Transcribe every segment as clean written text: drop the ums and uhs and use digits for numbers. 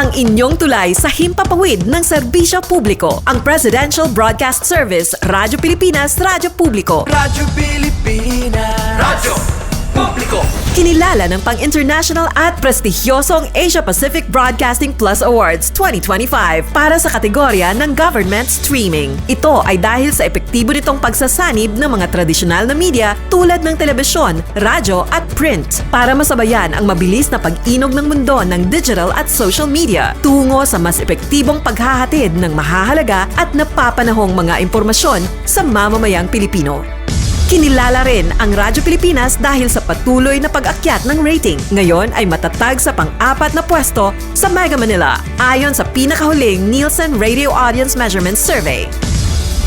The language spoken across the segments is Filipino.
ang inyong tulay sa himpapawid ng serbisyo publiko. Ang Presidential Broadcast Service, Radyo Pilipinas, Radyo Publiko. Radyo Pilipinas. Radyo Publiko. Kinilala ng pang-international at prestigyosong Asia Pacific Broadcasting Plus Awards 2025 para sa kategorya ng Government Streaming. Ito ay dahil sa epektibo nitong pagsasanib ng mga tradisyonal na media tulad ng telebisyon, radyo at print para masabayan ang mabilis na pag-inog ng mundo ng digital at social media tungo sa mas epektibong paghahatid ng mahahalaga at napapanahong mga impormasyon sa mamamayang Pilipino. Kinilala rin ang Radyo Pilipinas dahil sa patuloy na pag-akyat ng rating. Ngayon ay matatag sa pang-4 na pwesto sa Mega Manila ayon sa pinakahuling Nielsen Radio Audience Measurement Survey.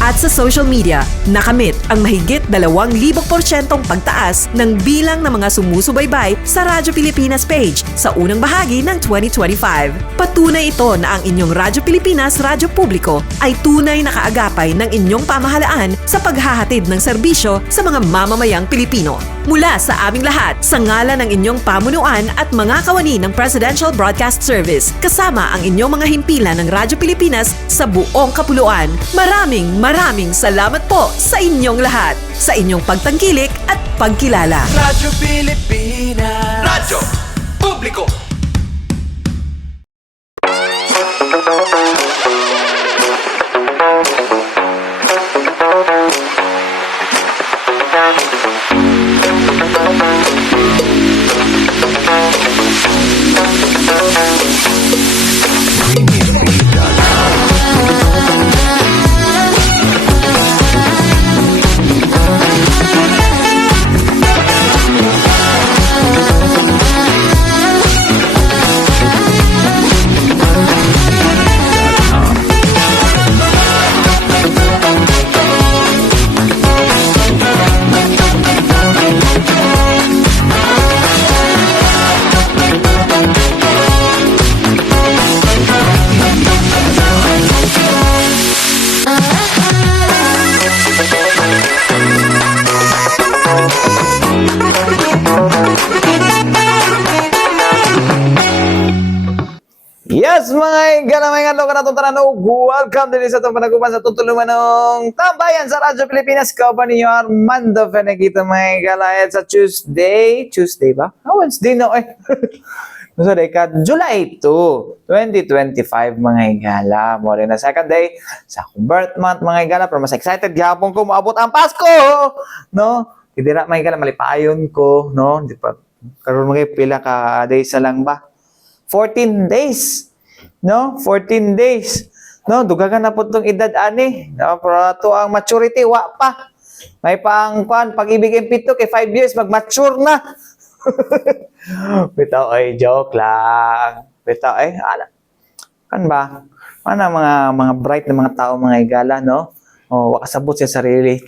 At sa social media, nakamit ang mahigit 2,000% pagtaas ng bilang ng mga sumusubaybay sa Radyo Pilipinas page sa unang bahagi ng 2025. Patunay ito na ang inyong Radyo Pilipinas, Radyo Publiko ay tunay na kaagapay ng inyong pamahalaan sa paghahatid ng serbisyo sa mga mamamayang Pilipino. Mula sa aming lahat, sa ngalan ng inyong pamunuan at mga kawani ng Presidential Broadcast Service, kasama ang inyong mga himpilan ng Radyo Pilipinas sa buong kapuluan, maraming salamat po sa inyong lahat, sa inyong pagtangkilik at pagkilala. Radyo Pilipinas. Radyo Publiko. Yes, mga ganamay nga ka na itong tananog. Welcome din sa itong panagupan sa tutulungan ng tambayan sa Radyo Pilipinas. Kauban ninyo Armando Fenegito, mga galayat sa Tuesday. Tuesday ba? Wednesday no eh. Sorry, July 2, 2025, mga higala. Mo rin na second day sa akong birth month, mga higala. Pero mas excited gihapon ko maabot ang Pasko. No? Hindi na, mga higala, malipayon ko. No? Hindi pa. Karoon mga pila ka days na lang ba? 14 days. No? 14 days. No? Dugagan na po itong edad ani. No? Pero ito ang maturity, wa pa. May pang-kuan, pag-ibig ang pito, kay 5 years, mag-mature na. Bitaw ay joke lang. Bitaw ay ala. Kan ba? Mana mga bright na mga tao, mga higala, no? O wakasabot sa sarili.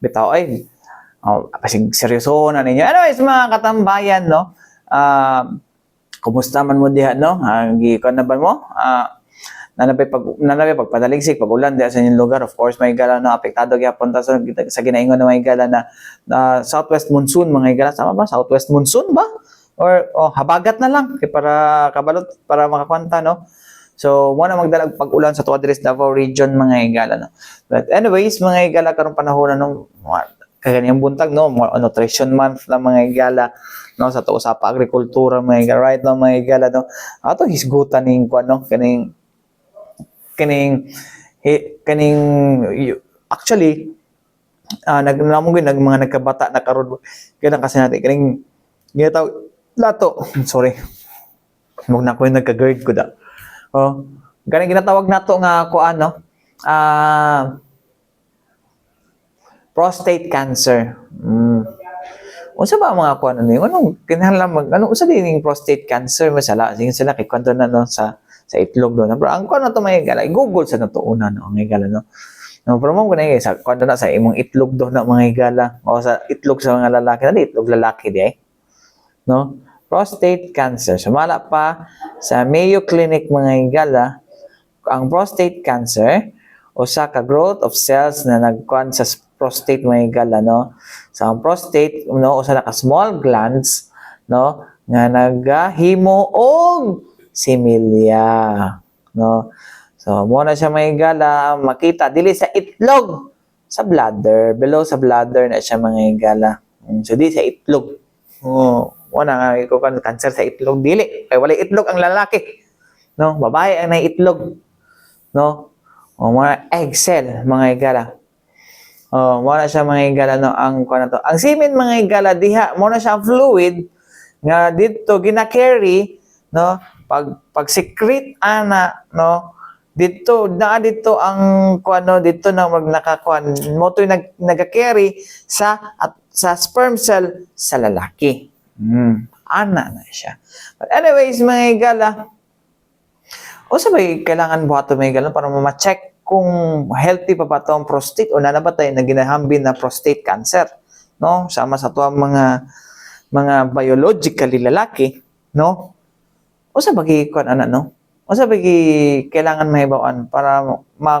Bitaw ay pasig seryoso na ninyo. Anyways, mga katambayan, no? Kumusta man mo diha, no? Gikon na ba mo? Nanapay pagpadaligsik, pag ulan diha sa inyong lugar. Of course, may higala, no? Apektado gyapon ta sa ginaingon na mga higala na southwest monsoon, mga higala. Sama ba? Southwest monsoon ba? Or habagat na lang para kabalot, para makakwanta, no? So, muna magdalag pag-ulan sa Tuadres, Davao Region, mga higala, no? But anyways, mga higala, karong panahon nung kaganyang buntag, no? Nutrition month na mga higala, no? Sa to sa agrikultura, mga higala, right, no? Mga higala, no? Ato hisgutan ning kuan, no? Kaning actually mga nagkabata na karon kana kasi natin kaning gitaw lato sorry wag na ko nagka-GERD ko da kaning ginatawag nato nga kuan, no? Prostate cancer. Unsa ba mga kuan ano kinahanglan ano usa dining prostate cancer masala sila kay kwento na, no, sa itlog do na. Pero ang kuan na to may higala, i-google sa nato una, no, ang higala, no. No, pero mo kunay sa kuan na sa imong itlog do na, mga higala, o sa itlog sa mga lalaki na itlog lalaki di ay. No? Prostate cancer. Sumala pa sa Mayo Clinic, mga higala, ang prostate cancer usa ka growth of cells na nagkuan sa prostate, mga higala, no. Sa ang prostate, no, usa na ka small glands, no, nga nagahimo og similia, no? So mo na siya may gala makita dili sa itlog, sa bladder, below sa bladder na siya mga higala. So di sa itlog. Wala nga ko kan cancer sa itlog dili kay wala itlog ang lalaki. No, babae ang nay itlog. No? O mga egg cell mga higala. Wala siya mga higala no ang kuno to. Ang semen mga higala diha mo na siya fluid nga dito gina-carry no pag secrete ana no dito ang kuno dito na mag nakakuan mo to nag-carry sa sperm cell sa lalaki. Ana na siya. But anyways mga higala, o sabay kailangan buhato mga higala para ma-check kung healthy pa ba ang prostate o nanabatay na ginahambin na prostate cancer, no? Sama sa tuwang mga biologically lalaki, no? O sa bagi kuan ana no? O sa bagi kailangan mahibawan para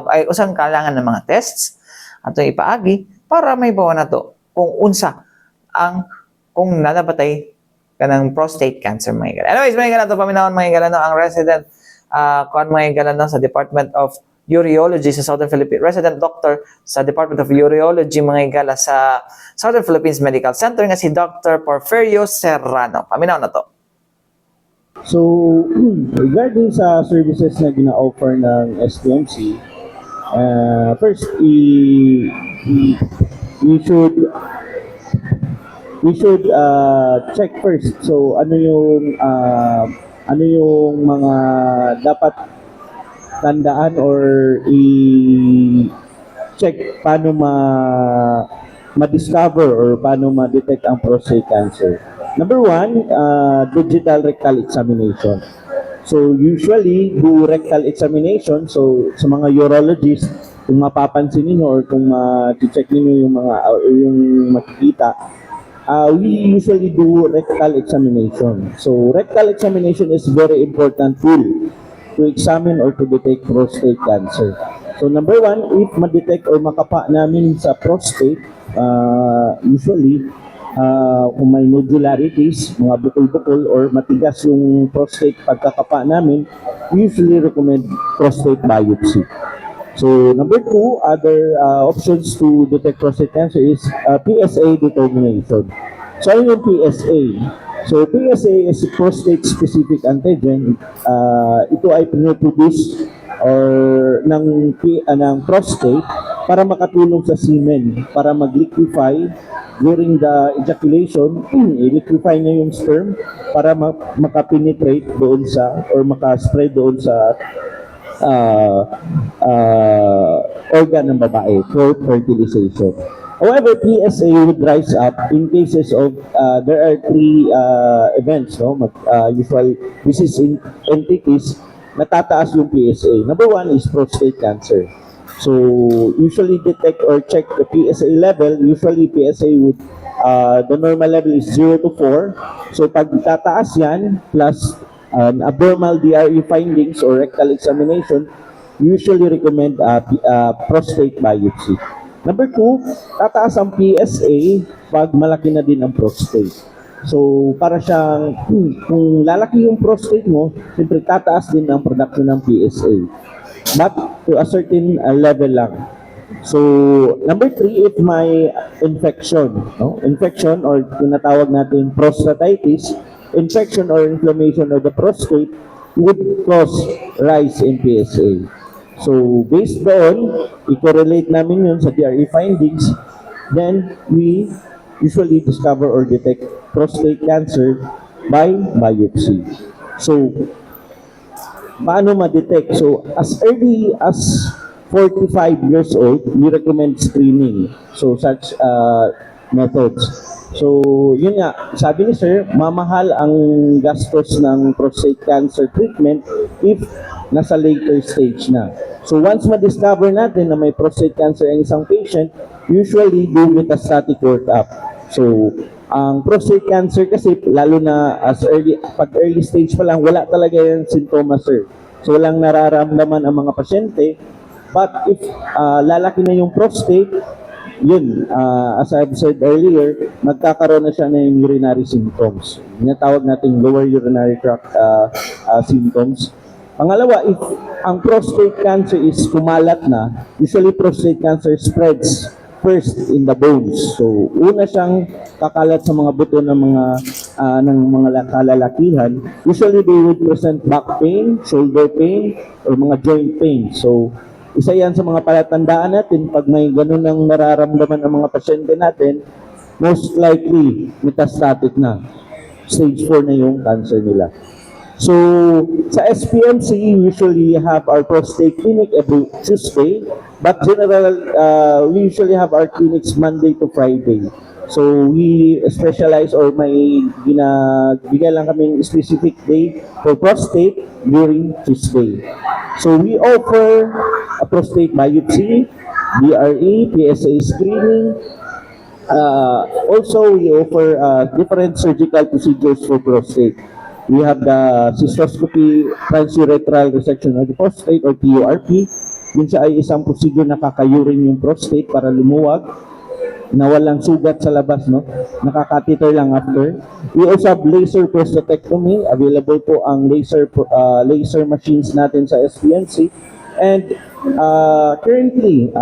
ay usang kailangan ng mga tests ato ipaagi para mahibawan nato kung unsa ang kung nanabatay kanang prostate cancer mga higala. Anyways, mga higala, ito paminahon mga higala no, ang resident kuan mga higala no, sa Department of Urology sa Southern Philippines, resident doctor sa Department of Urology mga higala sa Southern Philippines Medical Center nga si Dr. Porfirio Serrano. Paminaw na to. So, regarding sa services na gina-offer ng STMC, first, we should check first. So, ano yung mga dapat tandaan or i-check paano ma-discover or paano ma-detect ang prostate cancer. Number one, digital rectal examination. So usually, do rectal examination. So sa mga urologists, kung mapapansin niyo or kung ma-check niyo yung makikita, we usually do rectal examination. So rectal examination is very important tool to examine or to detect prostate cancer. So number one, if ma-detect or makapa namin sa prostate, usually, kung may nodularities, mga bukol-bukol or matigas yung prostate pagkakapa namin, we usually recommend prostate biopsy. So number two, other options to detect prostate cancer is PSA determination. So ano yung PSA? So PSA is prostate-specific antigen. Ito ay pinoproduce or ng prostate para makatulong sa semen, para mag-liquefy during the ejaculation, i-liquefy niya yung sperm para makapenetrate doon sa or makaspread doon sa organ ng babae for fertilization. However, PSA would rise up in cases of, there are three events, no? Usual disease entities, natataas yung PSA. Number one is prostate cancer. So, usually detect or check the PSA level. Usually, PSA would, the normal level is 0 to 4. So, pag tataas yan, plus abnormal DRE findings or rectal examination, usually recommend prostate biopsy. Number two, tataas ang PSA pag malaki na din ang prostate. So, para siyang, kung lalaki yung prostate mo, siyempre tataas din ang production ng PSA. But to a certain level lang. So, number three, if may infection, no? Infection or tinatawag natin prostatitis, infection or inflammation of the prostate would cause rise in PSA. So, based doon, i-correlate namin yun sa DRE findings, then we usually discover or detect prostate cancer by biopsy. So, paano ma-detect? So, as early as 45 years old, we recommend screening. So, such methods. So, yun nga, sabi ni Sir, mamahal ang gastos ng prostate cancer treatment if nasa later stage na. So, once ma-discover natin na may prostate cancer ang isang patient, usually do metastatic workup. So, ang prostate cancer kasi, lalo na pag early stage pa lang, wala talaga yung sintomas, Sir. So, walang nararamdaman ang mga pasyente. But if lalaki na yung prostate, yun, as I've said earlier, magkakaroon na siya ng urinary symptoms. Tinatawag nating lower urinary tract symptoms. Pangalawa, if ang prostate cancer is kumalat na, usually prostate cancer spreads first in the bones. So, una siyang kakalat sa mga buto ng mga kalalakihan. Usually, they would present back pain, shoulder pain, or mga joint pain. So, isa yan sa mga palatandaan natin pag may ganun ang nararamdaman ng mga pasyente natin, most likely metastatic na. Stage 4 na yung cancer nila. So, sa SPMC, we usually have our prostate clinic every Tuesday, but we usually have our clinics Monday to Friday. So, we specialize or may bigay lang kaming specific day for prostate during Tuesday. So, we offer a prostate biopsy, DRE, PSA screening. Also, we offer different surgical procedures for prostate. We have the cystoscopy transurethral resection of the prostate or TURP. Yun siya ay isang procedure na kakayurin yung prostate para lumuwag na walang sugat sa labas, no? Nakakatheter lang after. We also have laser prostatectomy. Available po ang laser machines natin sa SPNC. And currently,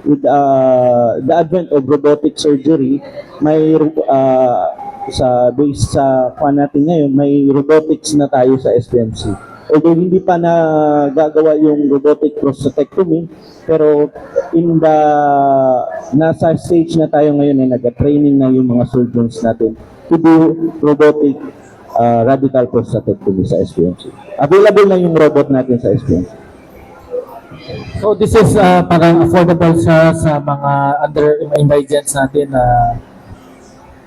with the advent of robotic surgery, may based sa kuha natin ngayon, may robotics na tayo sa SPNC. Although hindi pa na gagawa yung robotic prostatectomy, pero nasa stage na tayo ngayon na nag-training na yung mga surgeons natin to do robotic radical prostatectomy sa SPNC. Available na yung robot natin sa SPNC. So this is parang affordable siya sa mga indigents natin na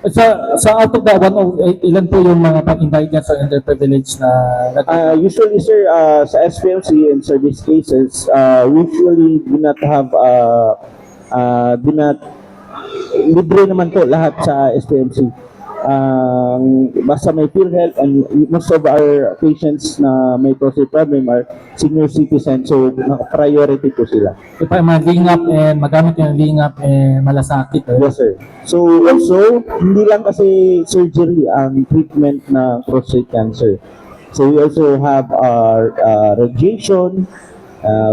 sa out of the 108, ilan po yung mga pang-indigents or underprivileged na usually, sir, sa SPMC and service cases, usually do not have, libre naman po lahat sa SPMC. Basta may PhilHealth, and most of our patients na may prostate problem are senior citizens, so priority po sila. if ay malingap and magamit yung lingap malasakit. Yes, sir. So also, hindi lang kasi surgery ang treatment ng prostate cancer. So we also have our radiation,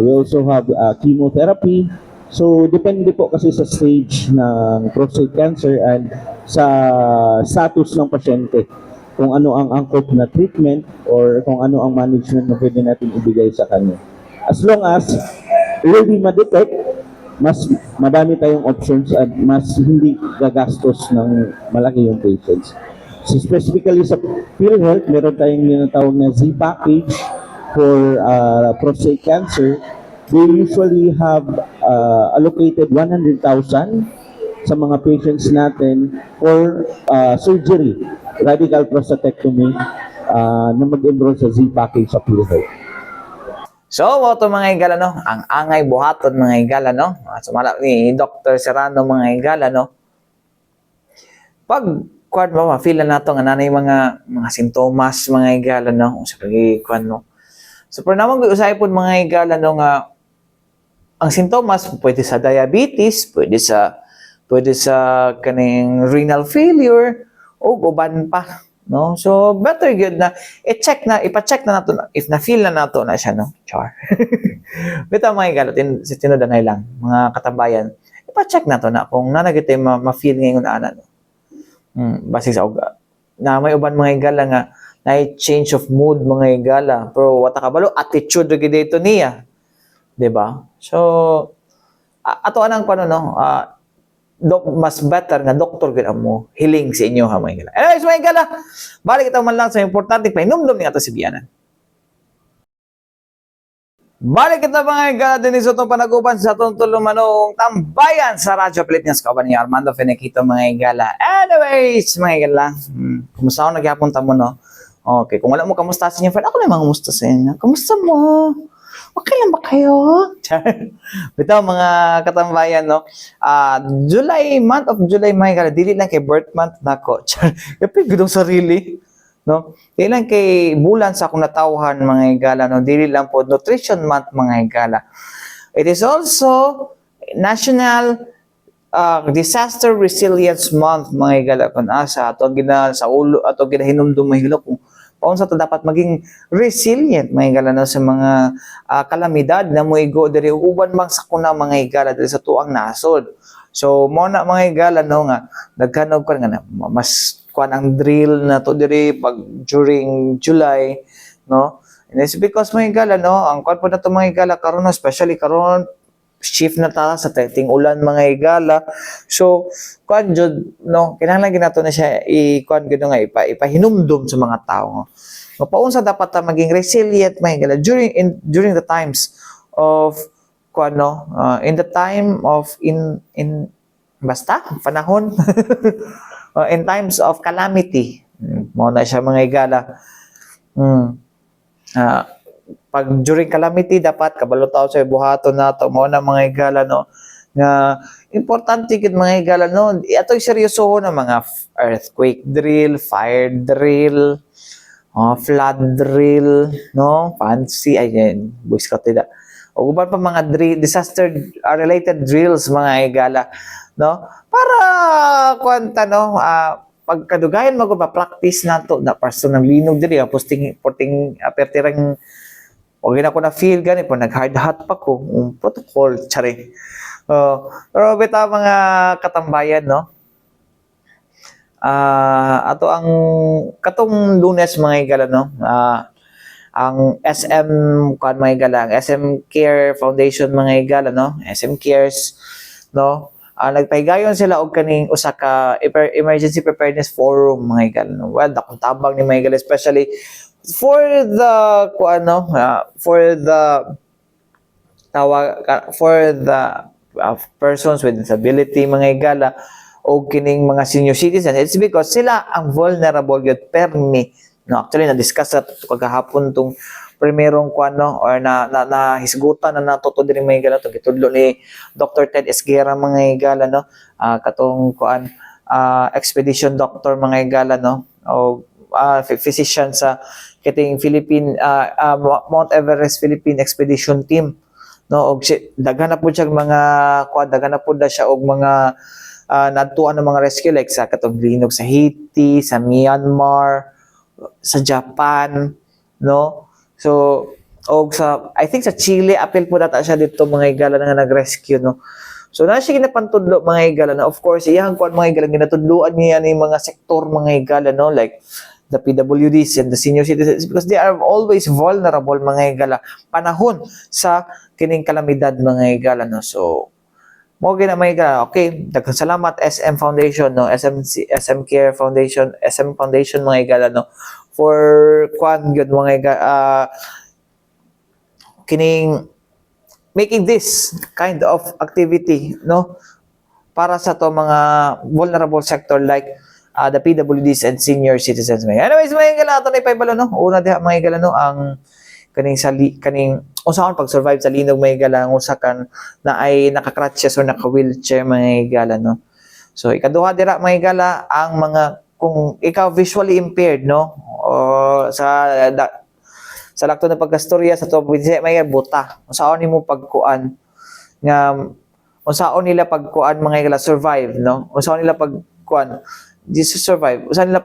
we also have chemotherapy. So depende po kasi sa stage ng prostate cancer and sa status ng pasyente, kung ano ang angkop na treatment or kung ano ang management na pwede natin ibigay sa kanya. As long as early ma-detect, mas madami tayong options at mas hindi gagastos ng malaki yung patients. So specifically sa PhilHealth, meron tayong tinatawag na Z package for prostate cancer. They usually have allocated 100,000 sa mga patients natin for surgery, radical prostatectomy, na mag-enroll sa Z package sa PhilHealth. So, ito mga higala, no? Ang angay buhaton mga higala, no? Sumala ni Dr. Serrano mga higala, no? Pag kuwan ba, ma-feel na nato nga nanay mga sintomas mga higala, no? Sa pag-kuwan, no? So, pero naman usay po mga higala, no, nga ang sintomas pwede sa diabetes, pwede sa kaning renal failure o uban pa, no? So better good na ipacheck na nato if na feel na nato na siya, no? Char. Bitaw mga galatin si tinudanay lang mga katambayan. Ipacheck nato na kung nanagitay ma-feel ngayon ana, no. Base sa na may uban mga igala nga na change of mood mga igala, pero wata kabalo attitude ra gid dito niya. 'Di ba? So ato anang pano, no? Mas better nga doktor gid mo hiling sa inyo ha mga igala. Anyways mga igala, balik ito man lang sa importante painumdum ni ato si Bianan. Balik kita mga igala din sa itong panaguban sa itong tulumanong tambayan sa Radyo Pilipinas. Kauban ni Armando Fenekito mga igala. Anyways mga igala, kumusta ako nagyapon tamo, no? Okay, kung wala mo kamusta sa inyo friend, ako na mga kumusta sa inyo. Kumusta mo? Okay lang ba kayo? Bitaw mga katambayan, no? Month of July, mga igala, dili lang kay birth month nako. Kapag gudong sarili, no? Dili lang kay bulan sa akong natawhan, mga igala, no? Dili lang po nutrition month, mga igala. It is also National Disaster Resilience Month mga higala kun asa ato gina sa ulo ato ginahinumdum mga higala kung paano sa to dapat maging resilient mga higala no, sa mga kalamidad na moigo diri uban mang sakuna mga higala diri sa tuang nasod. So mo na mga higala no nga nagkanog kan nga na, mas kuan ang drill na to diri pag during July no. And it's because mga higala no ang kuan po na to mga higala karon especially karon shift na ta sa ting ulan mga higala. So, kuan jud no, kinahanglan ginato na siya i-kuan gid nga ipahinumdum sa mga tao. No, paunsa dapat ta maging resilient mga higala during the times of kuan no, in the time of in basta panahon in times of calamity. Mo na siya mga higala. Pag during calamity dapat kabalo taw sa buhaton nato mo na mga higala no nga importante gid mga higala no ato seryoso na mga earthquake drill, fire drill, flood drill no fancy ayan boys ka tida o uban pa mga drill, disaster related drills mga higala no para kwanta no pagkadugayan magpa-practice nato na personal linog diri posting apertirang o gina ko na feel gani po nag-hard hat pa ko protocol tsari. Pero bita mga katambayan no. Ato ang katong Lunes mga higala no. Ang SM kan mga higala, ang SM Care Foundation mga higala no. SM Cares no. Nagpahigayon sila og kaning usa ka emergency preparedness forum mga higala no. Well, dakong tabang ni mga higala especially for the persons with disability mga higala o kining mga senior citizens. It's because sila ang vulnerable yun permi no actually na discuss sa kagahapon tong primerong kuano or na hisgutan na natuto diri mga higala to gitudlo ni Dr. Ted Esguera mga higala no katong kuan expedition doctor mga higala no o physician sa kiting Philippine Mount Everest Philippine Expedition Team no og daghan na pud siya mga daghan na pud siya og mga nadtuan ng mga rescue like sa katong linog sa Haiti, sa Myanmar, sa Japan no so og sa I think sa Chile apil po data siya dito mga higala nga nag-rescue no. So na siya ginapantudlo mga higala na of course iyang kuan mga higala ginatudloan niya ni mga sektor mga higala no like the PWDs and the senior citizens because they are always vulnerable mga higala panahon sa kining kalamidad mga higala no. So mo gina mga higala okay daghang salamat SM Foundation no SM Care Foundation SM Foundation mga higala no for kuan gyud mga higala kining making this kind of activity no para sa to mga vulnerable sector like the PWDs and senior citizens may. Anyways, mga higala ato na ipaybalo no. Una diha mga higala no ang kaning usaon pag-survive sa linog mga higala ang usa kan na ay naka-crutches or naka-wheelchair mga higala no. So ikaduha dira mga higala ang mga kung ikaw visually impaired no o sa lakto na pagkastorya sa to may buta. Usaon nimo pagkuan nga unsaon nila pagkuan mga higala survive no. Unsaon nila pagkuan survive. Usaon nila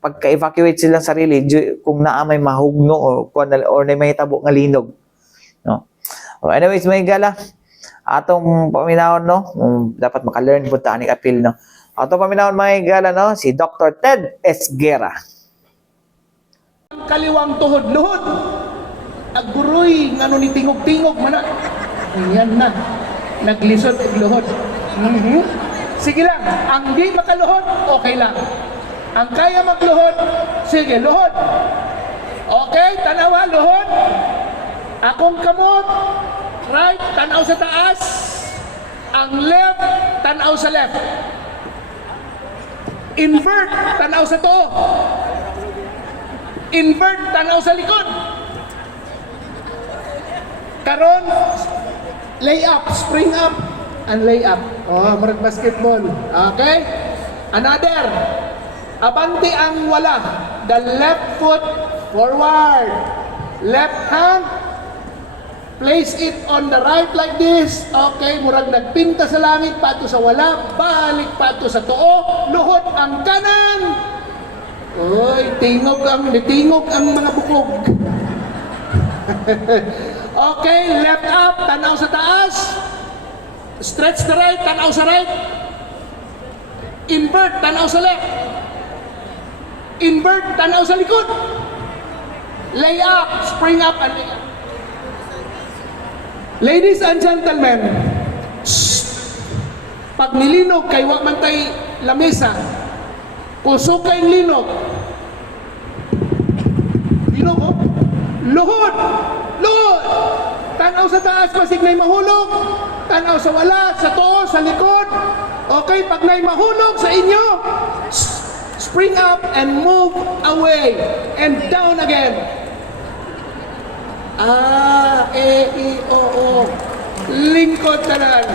pagka-evacuate silang sarili kung naa may mahugno or na may tabo nga linog no. So anyways mga higala atong paminawon no dapat maka-learn pud ta ani apil no. Atong paminawon mga higala no si Dr. Ted Esguera. Kaliwang tuhod luhod agguroy ngano ni tingog-tingog man yan na naglisod og luhod. Sige lang, ang di makaluhod okay lang, ang kaya magluhod sige luhod. Okay, tanawa luhod, akong kamot right tanaw sa taas, ang left tanaw sa left, invert tanaw sa to, invert tanaw sa likod. Karon lay up, spring up and lay up. Oh, marag basketball. Okay? Another. Abante ang wala. The left foot forward. Left hand Place it on the right like this. Okay, murag nagpinta sa langit, pato sa wala, balik pato sa tuo, luhod ang kanan. Uy, tingog ang mga buklog. Okay, left up, tanaw sa taas. Stretch the right, tanaw sa right. Invert, tanaw sa left. Invert, tanaw sa likod. Lay up, spring up and lay up. Ladies and gentlemen, pag nilinog kay wa man tay lamesa, kusog kay linog. Linog oh. Luhod! Luhod! Tanaw sa taas, masig na'y mahulog. Tanaw sa wala, sa tuo, sa likod. Okay, pag na'y mahulog sa inyo, spring up and move away and down again. Lingkod tanan.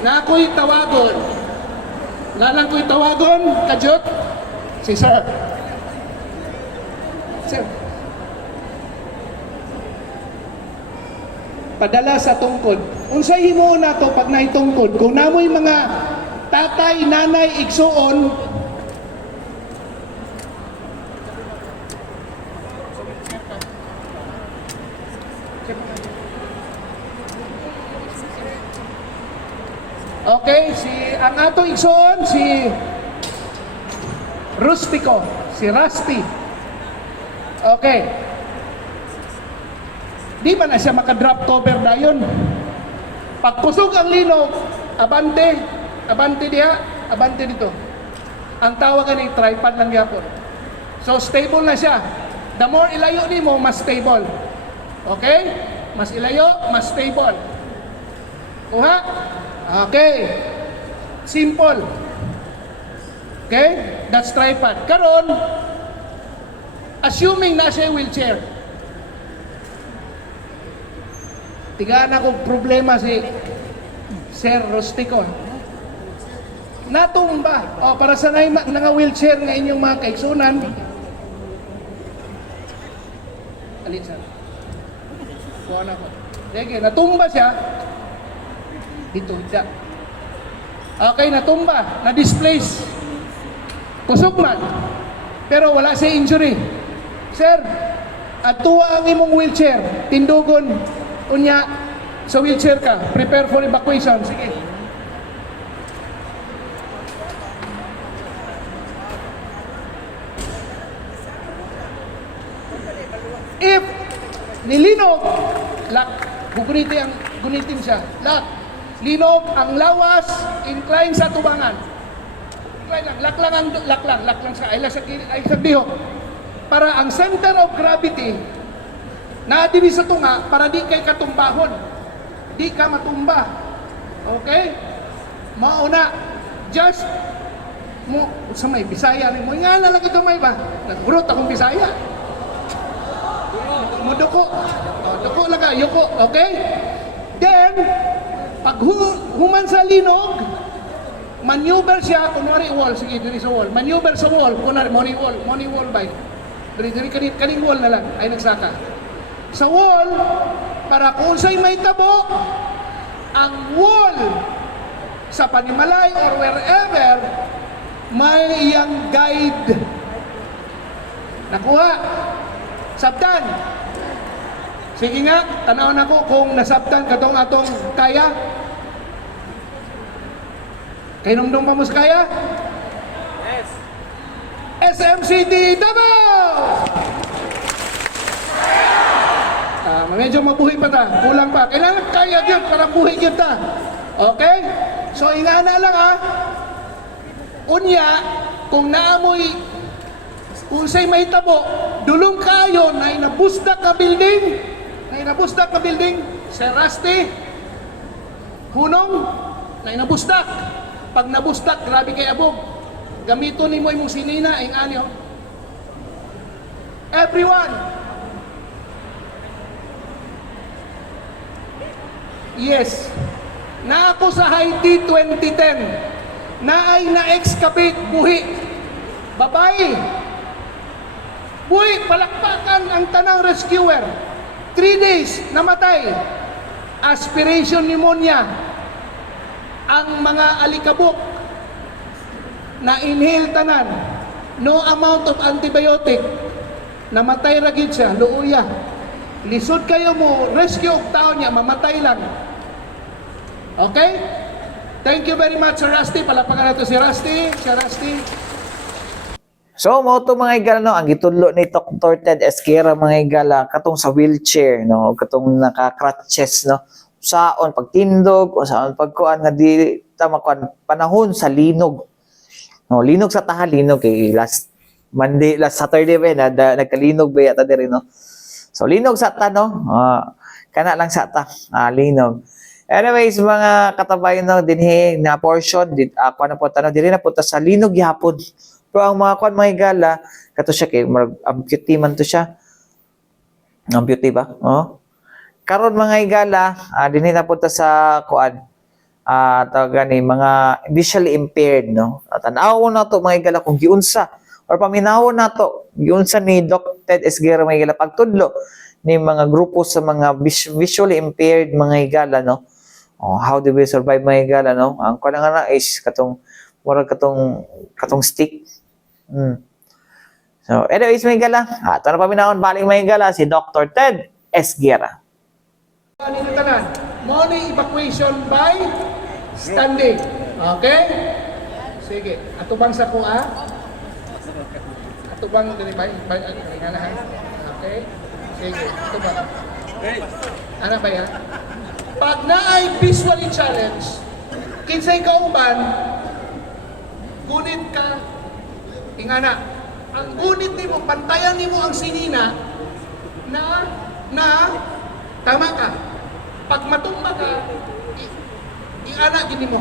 Na ako'y tawagon. Nalang ko'y tawagon, kadyot. Si Sir. Sir. Padala sa tungkod. Unsay himuon nato pag naitungkod? Kung namoy mga tatay, nanay, igsuon, okay, ang atong igsoon, si Rustico, si Rusty. Okay. Di ba na siya makadrop tober dayon? Pagkusog ang linog, abante diha, abante dito. Ang tawagan ni tripod lang gyapon. So stable na siya. The more ilayo nimo, mas stable. Okay? Mas ilayo, mas stable. Kuha? Okay. Simple. Okay? That's tripod. Karon, assuming na siya wheelchair. Tigaan ako problema si Sir Rustico. Natumba. O, para sa nga wheelchair nga inyong mga kaigsunan. Alin sir? Kuha na ko. Sige, natumba siya. Dito, siya. Okay, natumba. Na-displace. Kusog man. Pero wala siya injury. Sir, atuwa ang imong wheelchair. Tindugon. Unya, sa wheelchair ka. Prepare for evacuation. Sige. If nilinog, lock, gunitin siya. Lock. Linog ang lawas, incline sa tubangan. Incline lang, lock lang sa ay sa dihok. Para ang center of gravity na diri sa tunga para di kay katumbahon. Di ka matumba. Okay? Mauna, just mo sa may Bisaya ni mo nga na lang gamay ba? Nagurot akong Bisaya. Muduko. Duko lang ka, yuko. Okay? Then, pag human sa linog, maneuver siya, kunwari wall, sige, diri sa wall. Maneuver sa wall, kunwari, money wall ba? Diri kaning wall na lang, ay nagsaka. Sa wall, para kung sa'y may tabo, ang wall sa Panimalay or wherever, may iyang guide. Nakuha. Sabtan. Sige nga, tanawin ako kung nasabtan katong atong kaya. Kay nung pa mo sa kaya? Yes. SMCD Davao! Medyo mabuhi pa ta, kulang pa. Kailangan kaya yun para buhi yun ta. Okay? So, ingana lang ha. Unya, kung naamoy, kung sa'y may tabo, dulong kayo na inabusdak na building, Sir Rusty, hunong, na inabusdak. Pag nabusdak, grabe kay abog. Gamito ni mo imong sinina, ing anyo. Everyone, yes, na ako sa Haiti 2010, na ay na-excavate buhi. Babae. Buhi, palakpakan ang tanang rescuer. 3 days, namatay. Aspiration pneumonia. Ang mga alikabok na inhale tanan. No amount of antibiotic. Namatay ra gid siya, luuya. Lisod kayo mo, rescue og tao niya, mamatay lang. Okay? Thank you very much, Sir Rusty. Palapakan nato si Rusty. Si Rusty. So, mo to mga igala, no, ang gitudlo ni Dr. Ted Esquera, mga igala, katong sa wheelchair, no, katong naka-crutches, no, saon pagtindog, o saon pagkuan, nga di tama kuan panahon sa linog. No, linog sa taha, linog, kay last Saturday ba, nagkalinog ba yata din, no. So, linog sa ta, no, kana lang sa ta, linog. Anyways, mga katabayan, no, dinhi na portion, ako na po tanong, dili na po ta sa linog yapon. Pero ang mga kuan mga igala, kato siya kay amputee man to siya. Amputee ba? Oh. Karon mga igala, dinhi na punta sa kuan. Tawag ni mga visually impaired, no. At tanaw na to mga igala kung giunsa or paminawon na to giunsa ni Dr. Ted Esguerra mga igala pagtudlo ni mga grupo sa mga visually impaired mga igala, no. Oh, how do we survive mga igala, no? Ang kuan nga na is katong murag katong stick. So, anyways, mga igala, ito na paminahon, balik mga igala, si Dr. Ted Esguerra. Ano tanan? Morning evacuation by standing. Okay? Sige. Atubang sa kuha. Atubang dili ba? Okay? Sige. Atubang. Ano ba yan? Pag naay visually challenged, kinsay kauban, gunit ka, ingana, ang gunit nimo, pantayan nimo ang sinina na tama ka. Pag matumba ka, ingana gini mo.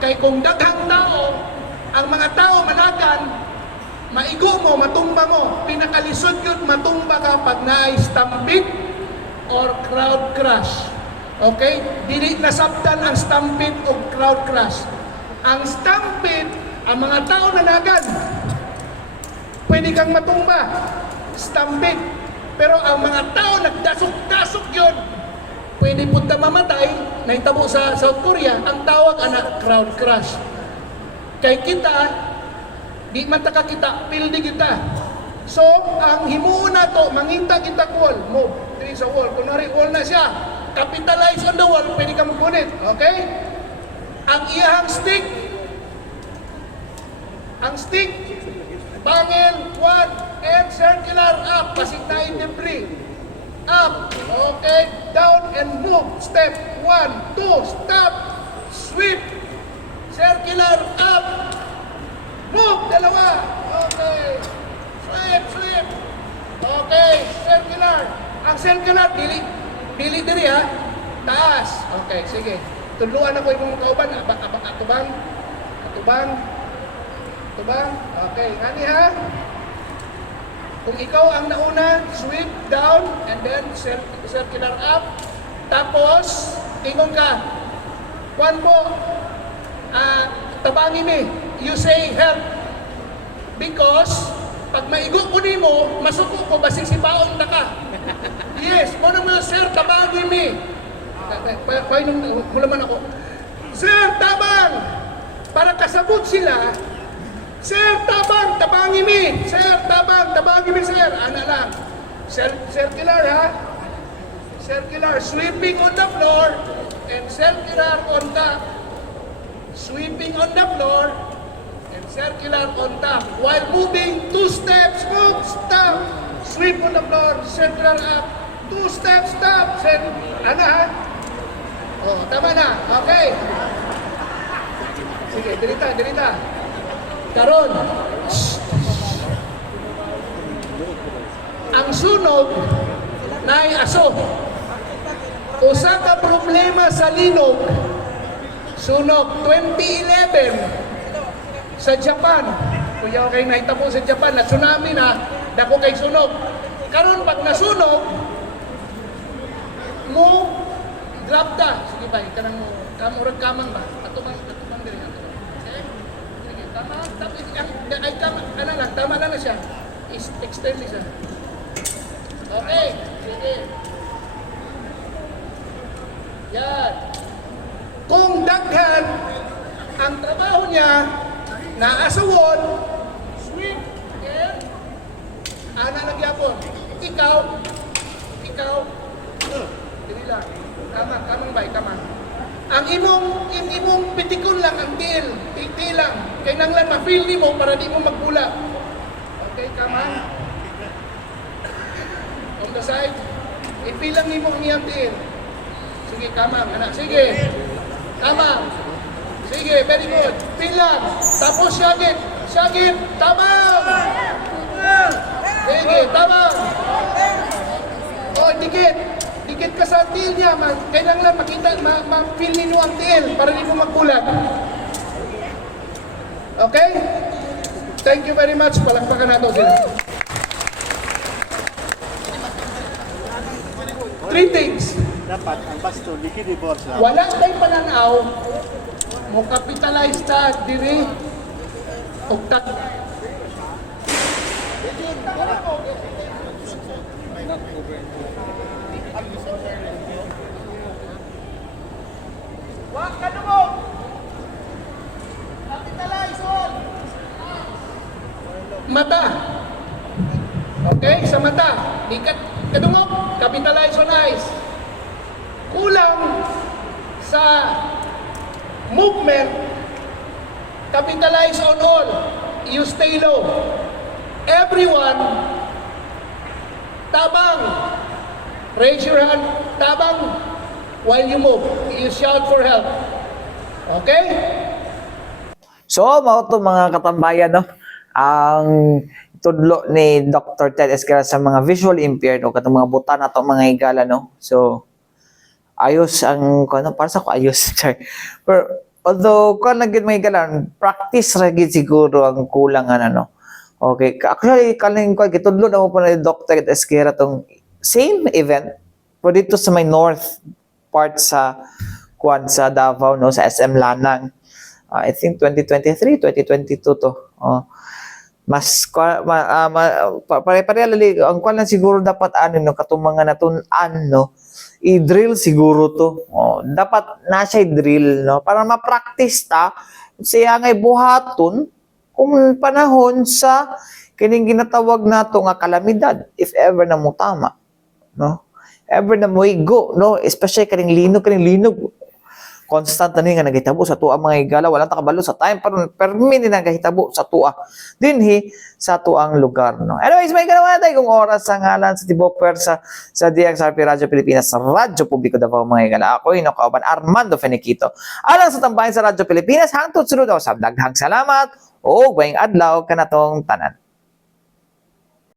Kay kung daghang tao, ang mga tao managan, maigo mo, matumba mo. Pinakalisod yun, matumba ka pag naay stampede or crowd crush. Okay? Dili nasabtan ang stampede o crowd crush. Ang stampede, ang mga tao nanagan, pwede kang matumba, stampede. Pero ang mga tao nagdasok-dasok yun, pwede punta mamatay, naitabo sa South Korea, ang tawag anak crowd crush. Kay kita, di man taka kita, pildi kita. So, ang himuon na to, mangita kita wall, move, diri sa wall. Kunwari, wall na siya, capitalize on the wall, pwede ka magunit, okay? Ang iyahang stick, bangil, quad, and circular up, pasignain debris. Up, okay, down and move. Step 1, 2, stop, sweep, circular up, move, dalawa, okay, sweep, okay, circular. Ang circular, dili diri ha, taas, okay, sige. Tuluan ako yung kauban, atubang, okay, ngani ha. Kung ikaw ang nauna, sweep down and then circular up. Tapos, ingon ka. One po, tabangi mi. You say help. Because, pag maigo ko ni mo, masuko ko, basig si baon na ka. Yes, mo naman, sir, tabangi mi. Hulaman ako. Sir, tabang! Para kasabot sila, sir, tabangi mi. Sir, tabangi mi, sir. Ana lang. Circular, ha? Circular. Sweeping on the floor and circular on top. Sweeping on the floor and circular on top. While moving, 2 steps, move, stop. Sweep on the floor, circular up. 2 steps, stop. Ana, ha? Oh, tama na. Okay. Sige, dirita. Karon, ang sunog na aso. Usa ka problema sa linog, sunog 2011 sa Japan. Kuya, okay, nahitabo sa Japan na tsunami na, dako kay sunog. Karon pag nasunog, mo drop ta. Sige ba, kanang mo kamurag kamang ba? Atubang diri. Okay? Sige, tama. Tapos ay tama lang na siya. Extend isa. Okay, sige. Yan. Kung daghan ang trabaho niya na asawon, swing, and ana nagyapon. Ikaw, dili lang. Kamang bay, kamang. Ang imong pitikon lang ang tiil lang. Kay nanglan ma-feel nimo para di mo magbula. Okay, kamang. On the side, i-feel lang nimo ang iyang tiil. Sige, kamang, anak. Sige. Kamang. Sige, very good. Feel lang. Tapos syagit. Tamang. Sige, tamang. Oh, dikit ka sa tiil niya. Kailangan lang makita, ma-feel ninyo ang tiil para di mo magbulag. Okay? Thank you very much. Palakpakan nato sila. 3 things. Dapat ang basto liquidable sa Wala tayong pananaw mo capitalize ta diri og tat. Wa kadungog. Capitalize on mata. Okay, sa mata. Ikat kadungog, capitalize on eyes. Kulang sa movement, capitalize on all. You stay low. Everyone, tabang. Raise your hand, tabang. While you move, you shout for help. Okay? So, mao to mga katambayan, no? Ang tudlo ni Dr. Ted Esquera sa mga visual impaired o katong mga buta na to mga higala, no? So, ayos ang para sa ko ayos. Sorry. Pero although kung naging may higala, practice ra gid siguro ang kulang ano. Okay, actually kaning ko gitudlo na mo pa ni Dr. Ted Esquera tong same event pero dito sa may north part sa sa Davao, no, sa SM Lanang. I think 2023, 2022 to. Mas pare-pareha lali ang kuan lang siguro dapat ano no katong mga natun-an no i-drill siguro to. Dapat na siya drill no para ma-practice ta siya ngay buhaton kung panahon sa kining ginatawag nato nga kalamidad if ever na mo tama no ever na mo igo no especially kaning linog constant na nga nagahitabo sa tuwa mga higala walang takabalo sa time pero permi na nagahitabo sa tuwa dinhi sa tuang lugar no. Anyways, may ganawa tayo kung oras sa ngalan sa tibok pwersa sa DXRP Radyo Pilipinas sa Radyo Publiko Davao mga higala. Ako inokauban Armando Feniquito alang sa tambayan sa Radyo Pilipinas hangtod sunod sa daghang salamat o buayng adlaw kanatong tanan.